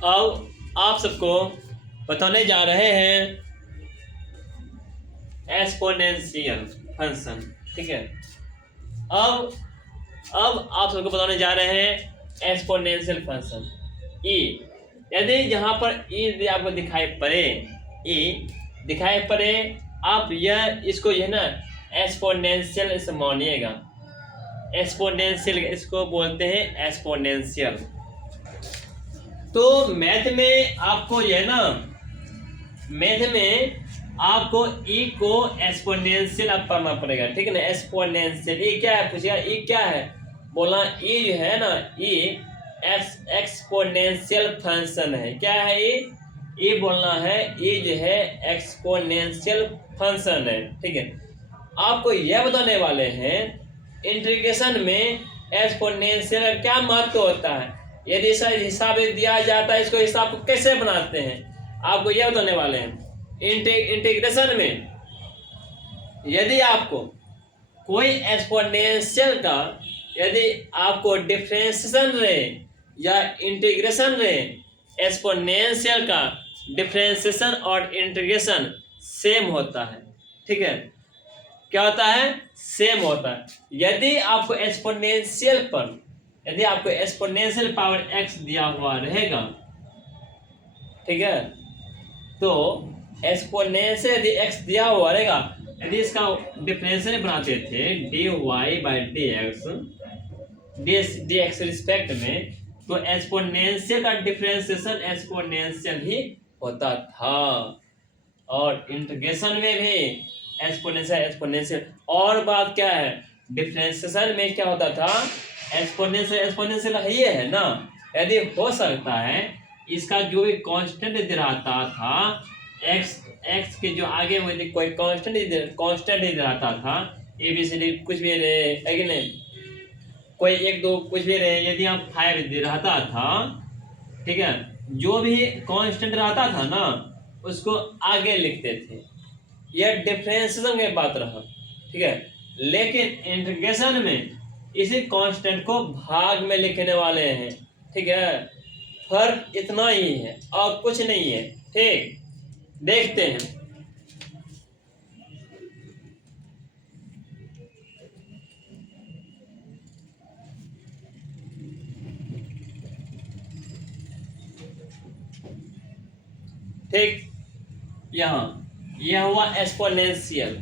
अब आप सबको बताने जा रहे हैं एक्सपोनेंशियल फंक्शन। ठीक है, अब आप सबको बताने जा रहे हैं एक्सपोनेंशियल फंक्शन ई। यदि यहाँ पर ई यदि आपको दिखाई पड़े, ई दिखाई पड़े, आप यह इसको यह ना एक्सपोनेंशियल से मानिएगा। एक्सपोनेंशियल इसको बोलते हैं एक्सपोनेंशियल। तो मैथ में आपको यह ना, मैथ में आपको ई को एक्सपोनेंशियल आप पढ़ना पड़ेगा। ठीक है ना, एक्सपोनेंशियल ई क्या है पूछिएगा, ई क्या है बोला, ई जो है ना ई एक्सपोनेंशियल फंक्शन है। क्या है ई बोलना है, ई जो है एक्सपोनेंशियल फंक्शन है। ठीक है, आपको यह बताने वाले हैं इंटीग्रेशन में एक्सपोनेंशियल का क्या महत्व होता है, यदि ऐसा हिसाब दिया जाता है इसको हिसाब को कैसे बनाते हैं, आपको यह बताने वाले हैं। इंटीग्रेशन में यदि आपको कोई एक्सपोनेंशियल का यदि आपको डिफरेंशिएशन रहे या इंटीग्रेशन रहे, एक्सपोनेंशियल का डिफरेंशिएशन और इंटीग्रेशन सेम होता है। ठीक है, क्या होता है, सेम होता है। यदि आपको एक्सपोनेंशियल पर यदि आपको एक्सपोनेंशियल पावर x दिया हुआ रहेगा, ठीक है, तो एक्सपोनेंशियल यदि x दिया हुआ रहेगा, यदि इसका डिफरेंशियल बनाते थे dy dx रिस्पेक्ट में, तो एक्सपोनेंशियल का डिफरेंशिएशन एक्सपोनेंशियल ही होता था, और इंटीग्रेशन में भी एक्सपोनेंशियल। और बात क्या है, डिफरेंशिएशन में क्या होता था, एक्सपोनेंशियल ही है ना। यदि हो सकता है इसका जो भी कांस्टेंट यदि रहता था, एक्स के जो आगे में यदि कोई कांस्टेंट यदि रहता था, ABCD कुछ भी रहे है कि नहीं, कोई 1 2 कुछ भी रहे, यदि आप 5 यदि रहता था, ठीक है, जो भी कांस्टेंट रहता था ना उसको आगे लिखते थे। यह डिफरेंशिएशन की बात रहा। ठीक है, लेकिन इंटीग्रेशन में इसी कांस्टेंट को भाग में लिखने वाले हैं। ठीक है, फर्क इतना ही है और कुछ नहीं है। ठीक, देखते हैं। ठीक, यहाँ यह हुआ एक्सपोनेंशियल।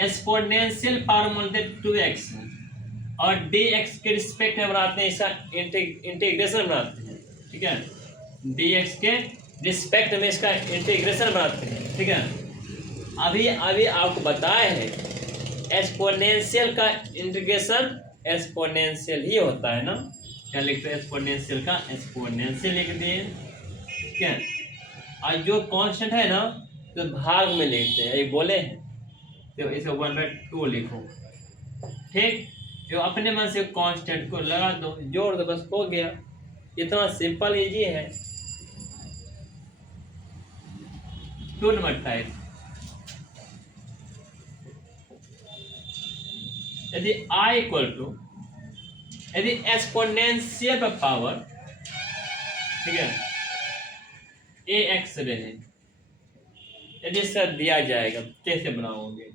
एक्सपोनेंशियल पावर बोलते 2x और dx के रिस्पेक्ट में बनाते हैं, इसका इंटीग्रेशन बनाते हैं। ठीक है, dx के रिस्पेक्ट में इसका इंटीग्रेशन बनाते हैं। ठीक है, अभी आपको बताए हैं एक्सपोनेंशियल का इंटीग्रेशन एक्सपोनेंशियल ही होता है ना। क्या लिखते हैं, एक्सपोनेंशियल का एक्सपोनेंशियल लिख दिए। ठीक है, और जो कांस्टेंट है ना तो भाग में लिखते हैं, ये बोले हैं, तो इसे 1/2 लिखो। ठीक, जो अपने मन से कांस्टेंट को लगा दो, जोड़ दो, बस हो गया। इतना सिंपल इजी है। 2 नंबर टाइप, यदि I इक्वल टू यदि एक्सपोनेंशियल पावर, ठीक है, ax रहे, यदि सर दिया जाएगा कैसे बनाओगे,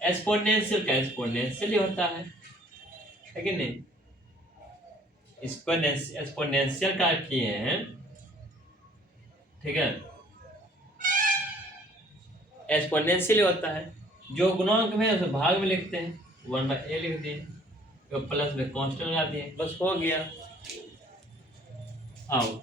एक्सपोनेंशियल का एक्सपोनेंशियल ही होता है कि नहीं। एक्सपोनेंशियल का किए हैं, ठीक है, एक्सपोनेंशियल होता है। जो गुणांक में उसे भाग में लिखते हैं, 1/a लिख दिए, तो प्लस में कांस्टेंट लगा दिए, बस हो गया। आओ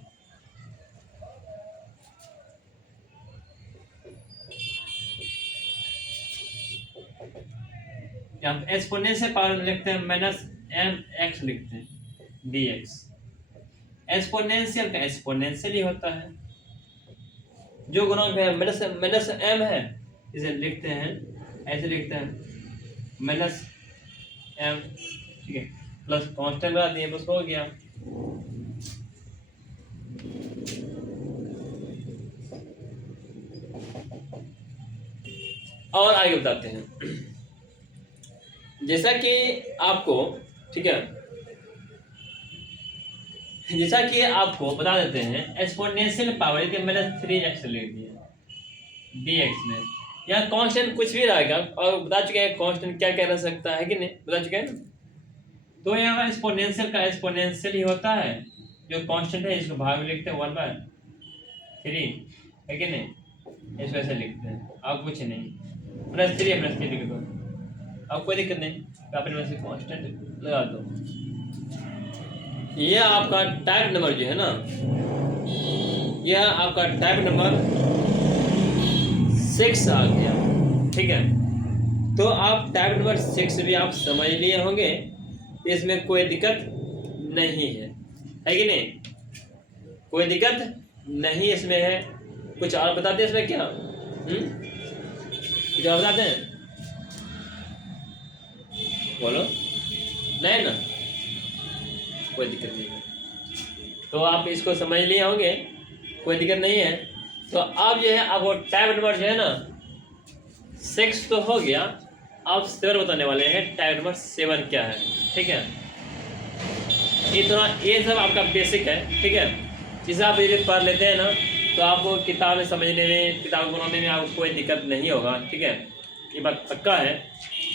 हम एक्सपोनेंशियल पावर में लिखते हैं -mx लिखते हैं dx। एक्सपोनेंशियल का एक्सपोनेंशियल ही होता है। जो गुणांक है माइनस m है, इसे लिखते हैं, ऐसे लिखते हैं -m, ठीक है, प्लस कांस्टेंट लगा दिए, बस हो गया। और आगे बताते हैं, जैसा कि आपको, ठीक है, जैसा कि आपको बता देते हैं एक्सपोनेंशियल पावर के मैंने 3x लिख दिया dx में, यहाँ कांस्टेंट कुछ भी रहेगा और बता चुके हैं कांस्टेंट क्या क्या रह सकता है कि नहीं, बता चुके हैं ना। तो यहाँ एक्सपोनेंशियल का एक्सपोनेंशियल ही होता है, जो कांस्टेंट है इसको भाग में लिखते हैं 1/3 है कि नहीं, इसको ऐसे लिखते हैं। अब कुछ नहीं, +3 लिख दो, अब कोई दिक्कत नहीं, अपने में से कांस्टेंट लगा दो। यह आपका टाइप नंबर जो है ना, यह आपका टाइप नंबर 6 आ गया, ठीक है। तो आप टाइप नंबर 6 भी आप समझ लिए होंगे, इसमें कोई दिक्कत नहीं है कि नहीं, कोई दिक्कत नहीं इसमें है। कुछ और बताते हैं इसमें क्या, कुछ और बताते हैं, बोलो, नहीं ना, कोई दिक्कत नहीं है। तो आप इसको समझ लिए होंगे, कोई दिक्कत नहीं है। तो अब जो है आपको टाइप नंबर जो है ना 6 तो हो गया, आप 7 बताने वाले हैं, टाइप नंबर 7 क्या है, ठीक है। ये सब आपका बेसिक है, ठीक है। जिसे आप यदि पढ़ लेते हैं ना तो आपको किताबें समझने में, किताब बनाने में आपको कोई दिक्कत नहीं होगा, ठीक है, ये बात पक्का है।